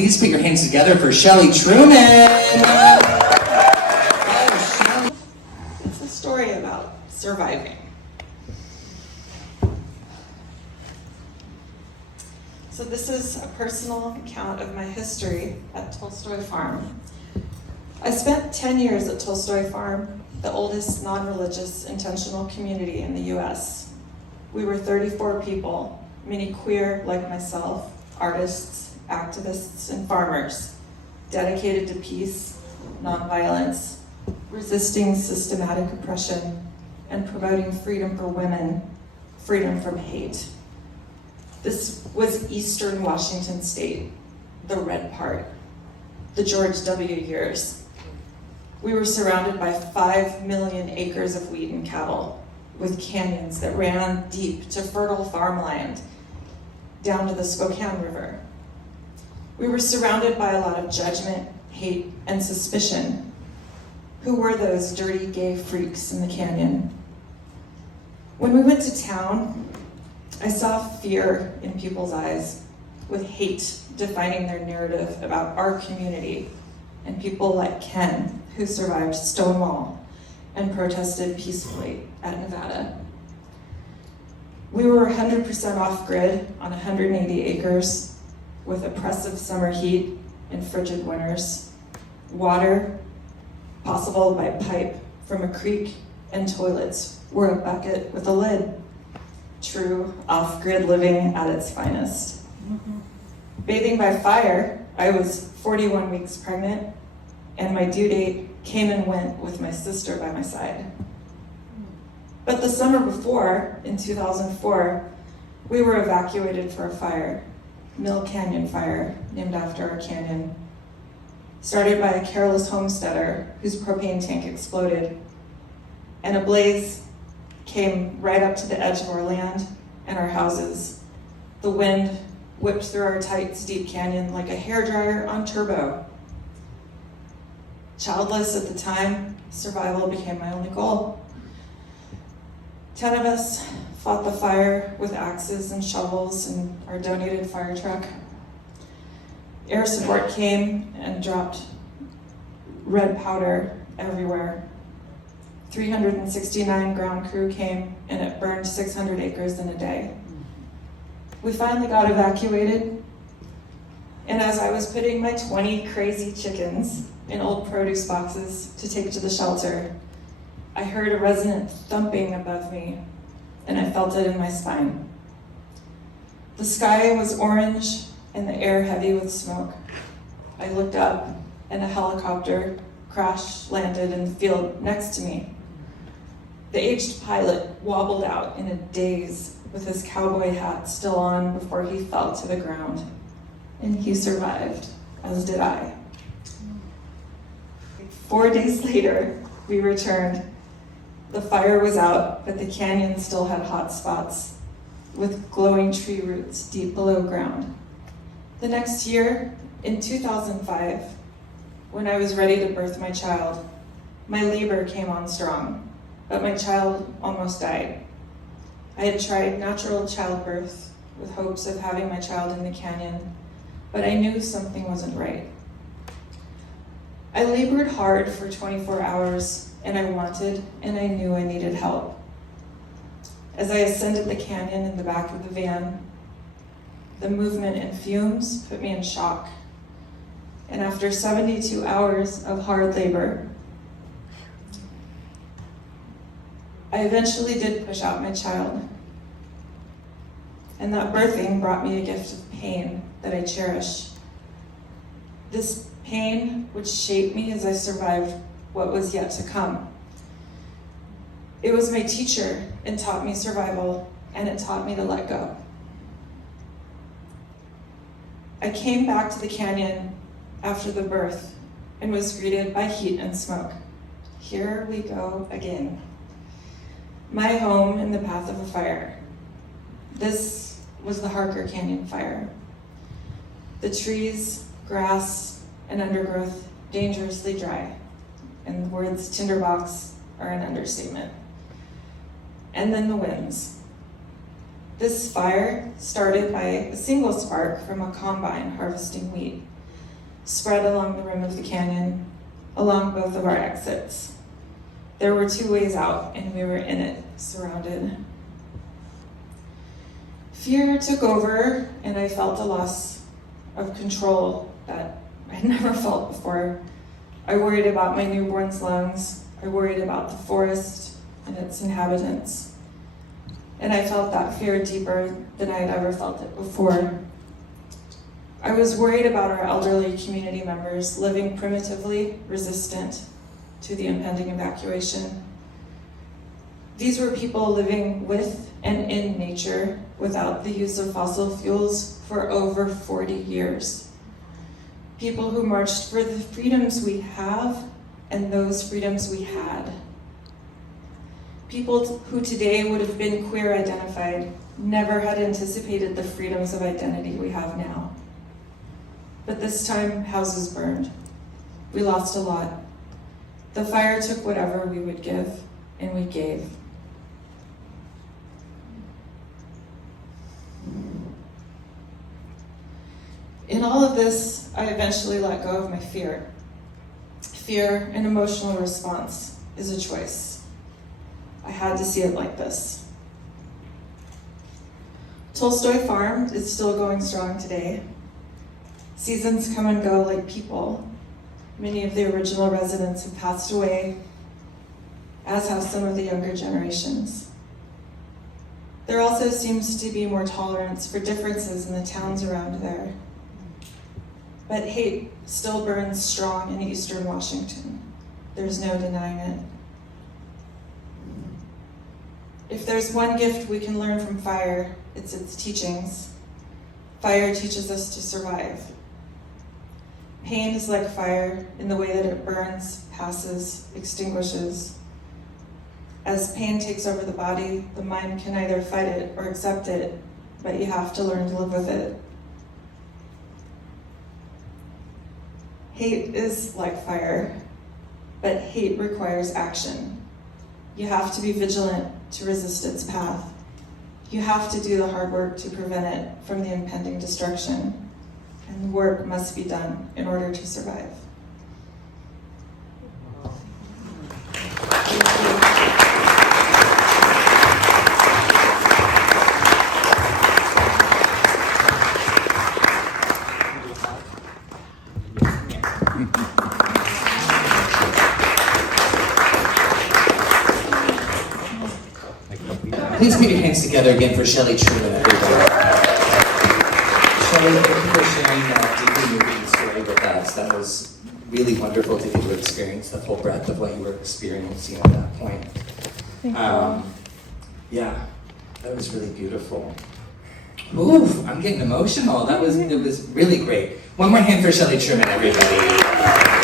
please put your hands together for Shelley Truman. It's a story about surviving. So this is a personal account of my history at Tolstoy Farm. I spent 10 years at Tolstoy Farm, the oldest non-religious intentional community in the US. We were 34 people, many queer like myself, artists, activists, and farmers, dedicated to peace, nonviolence, resisting systematic oppression, and promoting freedom for women, freedom from hate. This was Eastern Washington State, the red part, the George W. years. We were surrounded by 5 million acres of wheat and cattle, with canyons that ran deep to fertile farmland down to the Spokane River. We were surrounded by a lot of judgment, hate, and suspicion. Who were those dirty gay freaks in the canyon? When we went to town, I saw fear in people's eyes, with hate defining their narrative about our community and people like Ken, who survived Stonewall and protested peacefully at Nevada. We were 100% off-grid on 180 acres with oppressive summer heat and frigid winters. Water, possible by pipe from a creek, and toilets were a bucket with a lid. True off-grid living at its finest. Bathing by fire, I was 41 weeks pregnant, and my due date came and went with my sister by my side. But the summer before, in 2004, we were evacuated for a fire, Mill Canyon Fire, named after our canyon, started by a careless homesteader whose propane tank exploded, and a blaze came right up to the edge of our land and our houses. The wind whipped through our tight, steep canyon like a hairdryer on turbo. Childless at the time, survival became my only goal. 10 of us fought the fire with axes and shovels and our donated fire truck. Air support came and dropped red powder everywhere. 369 ground crew came and it burned 600 acres in a day. We finally got evacuated, and as I was putting my 20 crazy chickens in old produce boxes to take to the shelter, I heard a resonant thumping above me, and I felt it in my spine. The sky was orange and the air heavy with smoke. I looked up, and a helicopter crash landed in the field next to me. The aged pilot wobbled out in a daze with his cowboy hat still on before he fell to the ground. And he survived, as did I. 4 days later, we returned. The fire was out, but the canyon still had hot spots with glowing tree roots deep below ground. The next year, in 2005, when I was ready to birth my child, my labor came on strong, but my child almost died. I had tried natural childbirth with hopes of having my child in the canyon, but I knew something wasn't right. I labored hard for 24 hours, and I wanted and I knew I needed help. As I ascended the canyon in the back of the van, the movement and fumes put me in shock. And after 72 hours of hard labor, I eventually did push out my child. And that birthing brought me a gift of pain that I cherish. This pain would shape me as I survived what was yet to come. It was my teacher and taught me survival, and it taught me to let go. I came back to the canyon after the birth and was greeted by heat and smoke. Here we go again. My home in the path of a fire. This was the Harker Canyon fire. The trees, grass, and undergrowth dangerously dry, and the words tinderbox are an understatement. And then the winds. This fire started by a single spark from a combine harvesting wheat, spread along the rim of the canyon, along both of our exits. There were 2 ways out, and we were in it, surrounded. Fear took over, and I felt a loss of control that I'd never felt before. I worried about my newborn's lungs. I worried about the forest and its inhabitants. And I felt that fear deeper than I had ever felt it before. I was worried about our elderly community members living primitively, resistant to the impending evacuation. These were people living with and in nature without the use of fossil fuels for over 40 years. People who marched for the freedoms we have and those freedoms we had. People who today would have been queer identified never had anticipated the freedoms of identity we have now. But this time, houses burned. We lost a lot. The fire took whatever we would give, and we gave. In all of this, I eventually let go of my fear. Fear, an emotional response, is a choice. I had to see it like this. Tolstoy Farm is still going strong today. Seasons come and go like people. Many of the original residents have passed away, as have some of the younger generations. There also seems to be more tolerance for differences in the towns around there. But hate still burns strong in eastern Washington. There's no denying it. If there's one gift we can learn from fire, it's its teachings. Fire teaches us to survive. Pain is like fire in the way that it burns, passes, extinguishes. As pain takes over the body, the mind can either fight it or accept it, but you have to learn to live with it. Hate is like fire, but hate requires action. You have to be vigilant to resist its path. You have to do the hard work to prevent it from the impending destruction. And the work must be done in order to survive. Please put your hands together again for Shelley Truman, everybody. Shelley, thank you for sharing that deeply moving story with us. That was really wonderful to get to experience the full breadth of what you were experiencing at that point. Thank you. Yeah, that was really beautiful. Oof, I'm getting emotional. It was really great. One more hand for Shelley Truman, everybody.